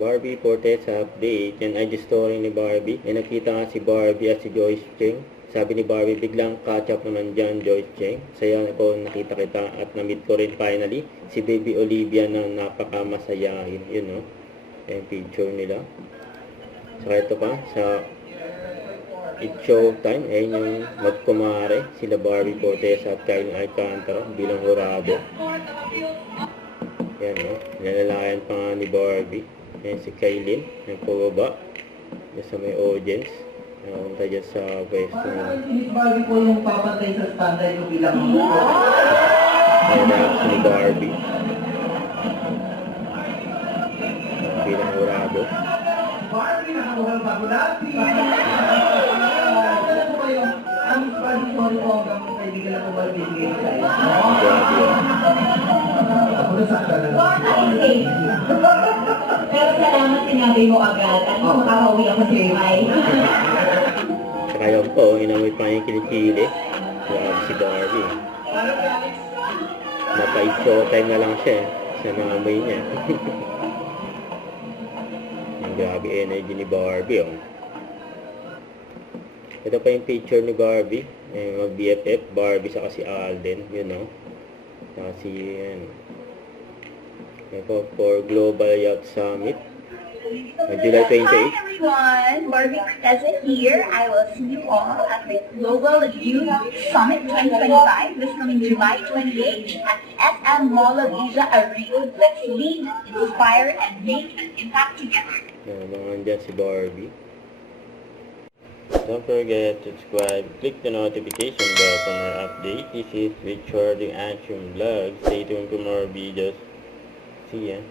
Barbie Fortesa update. Yan ay the story ni Barbie. May nakita nga si Barbie at si Joyce Cheng. Sabi ni Barbie, biglang catch up naman dyan, Joyce Cheng. Saya ko nakita kita at na-meet ko rin finally si Baby Olivia na napakamasayahin. Yun, no? Yung picture nila. Saka ito pa, sa It's Showtime, ayun yung magkumare, sila Barbie Fortesa at Kyle Alcantara bilang hurado. Yan, no? Nalalayan pa nga ni Barbie. Yan si Kailin, yung pababa. Yan sa may audience. Nakunta dyan sa pwesto nila. Si Barbie po yung papatay sa standard ko bilang Yan na si Barbie. Bilang hurado. Barbie, nakakulang bago natin. Alam mo ba yung ang Barbie sorry po hanggang kung kaibigan na po Barbie bigay sa'yo? Grabe yun. Ako na sa Okay. Pero salamat sinabi mo agad at makakauwi ako sa bahay. Saka yun po, inamoy pa yung kilikili. Grabe si Barbie. Napa-showtime na lang siya. Sa nangamoy niya. Ang grabe energy ni Barbie, oh. Ito pa yung picture ni Barbie. Mag BFF, Barbie saka si Alden, you know. Saka si, ito for Global Yacht Summit. July 28. Hi everyone, Barbie Corteza here. I will see you all at the Global Youth Summit 2025 this coming July 28 at the SM Mall of Asia Arena. Let's lead, inspire, and make an impact together. Naman dyan si Barbie. Don't forget to subscribe, click the notification bell for more updates. This is Richard the Action Vlog. Stay tuned for more videos. See ya.